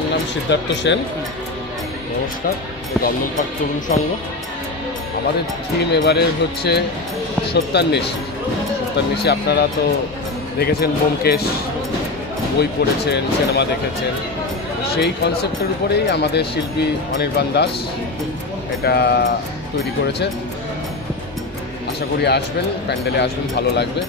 আমার নাম সিদ্ধার্থ সেন। নমস্কার, দমদম পার্ক তরুণ সংঘ। আমাদের থিম এবারের হচ্ছে সত্যান্বেষী। আপনারা তো দেখেছেন ব্যোমকেশ, বই পড়েছেন, সিনেমা দেখেছেন। সেই কনসেপ্টের উপরেই আমাদের শিল্পী অনির্বাণ দাস এটা তৈরি করেছে। আশা করি আসবেন, প্যান্ডেলে আসবেন, ভালো লাগবে।